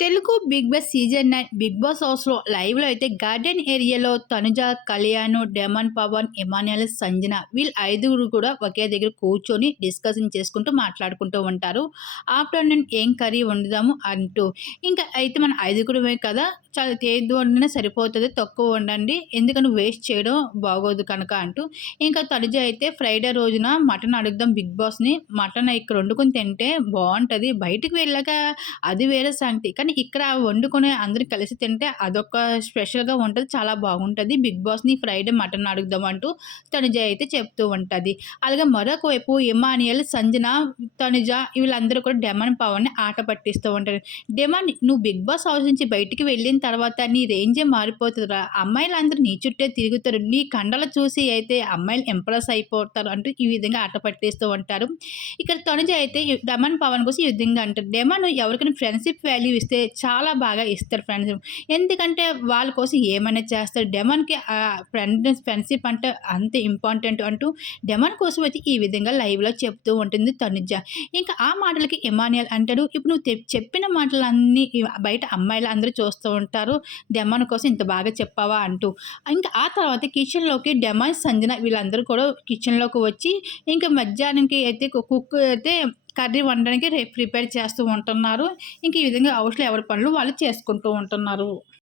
Telugu big boss season nine big boss హౌస్లో లైవ్లో అయితే గార్డెన్ ఏరియాలో తనుజ కళ్యాణ్ డెమన్ పవన్ ఇమాన్యుల్ సంజన వీళ్ళు ఐదుగురు కూడా ఒకే దగ్గర కూర్చొని డిస్కషన్ చేసుకుంటూ మాట్లాడుకుంటూ ఉంటారు. ఆఫ్టర్నూన్ ఏం కర్రీ వండుదాము అంటూ. ఇంకా అయితే మన ఐదుగురమే కదా చాలా తేదు వండినా సరిపోతుంది తక్కువ వండండి. ఎందుకని వేస్ట్ చేయడం బాగోదు కనుక అంటూ. ఇంకా తడిజ అయితే ఫ్రైడే రోజున మటన్ అడుగుదాం బిగ్ బాస్ని. మటన్ ఇక్కడ వండుకొని తింటే బాగుంటుంది. బయటికి వెళ్ళాక అది వేరే సంగతి. కానీ ఇక్కడ వండుకొని అందరూ కలిసి తింటే అదొక స్పెషల్గా ఉంటుంది చాలా బాగుంటుంది. బిగ్ బాస్ని ఫ్రైడే మటన్ అడుగుదాం అంటూ తనుజ అయితే చెప్తూ ఉంటుంది. అలాగే మరొక వైపు ఇమానియల్ సంజన తనుజ వీళ్ళందరూ కూడా డెమన్ పవర్ని ఆట పట్టిస్తూ ఉంటారు. డెమన్ నువ్వు బిగ్ బాస్ హౌస్ నుంచి బయటికి వెళ్ళిన తర్వాత నీ రేంజే మారిపోతుందిరా. అమ్మాయిలు అందరూ నీ చుట్టే తిరుగుతారు. నీ కండలు చూసి అయితే అమ్మాయిలు ఇంప్రెస్ అయిపోతారు అంటూ ఈ విధంగా ఆట పట్టేస్తూ ఉంటారు. ఇక్కడ తనుజ అయితే డెమన్ పవన్ కోసం ఈ విధంగా అంటారు. డెమన్ ఎవరికైనా ఫ్రెండ్షిప్ వాల్యూ ఇస్తే చాలా బాగా ఇస్తారు ఫ్రెండ్షిప్ ఎందుకంటే వాళ్ళ కోసం ఏమైనా చేస్తారు. డెమన్కి ఫ్రెండ్ ఫ్రెండ్షిప్ అంటే అంత ఇంపార్టెంట్ అంటూ డెమన్ కోసం వచ్చి ఈ విధంగా లైవ్లో చెప్తూ ఉంటుంది తనుజ. ఇంకా ఆ మాటలకి ఎమానియల్ అంటాడు. ఇప్పుడు నువ్వు చెప్పిన మాటలన్నీ బయట అమ్మాయిలు అందరూ చూస్తూ ఉంటారు. డెమన్ కోసం ఇంత బాగా చెప్పావా? అంటూ. ఇంకా ఆ తర్వాత కిచెన్లోకి డెమన్ సంజన వీళ్ళందరూ కూడా కిచెన్లోకి వచ్చి ఇంకా మధ్యాహ్నంకి అయితే కుక్ అయితే కర్రీ వండడానికి ప్రిపేర్ చేస్తూ ఉంటున్నారు. ఇంక ఈ విధంగా హౌస్లో ఎవరి పనులు వాళ్ళు చేసుకుంటూ ఉంటున్నారు.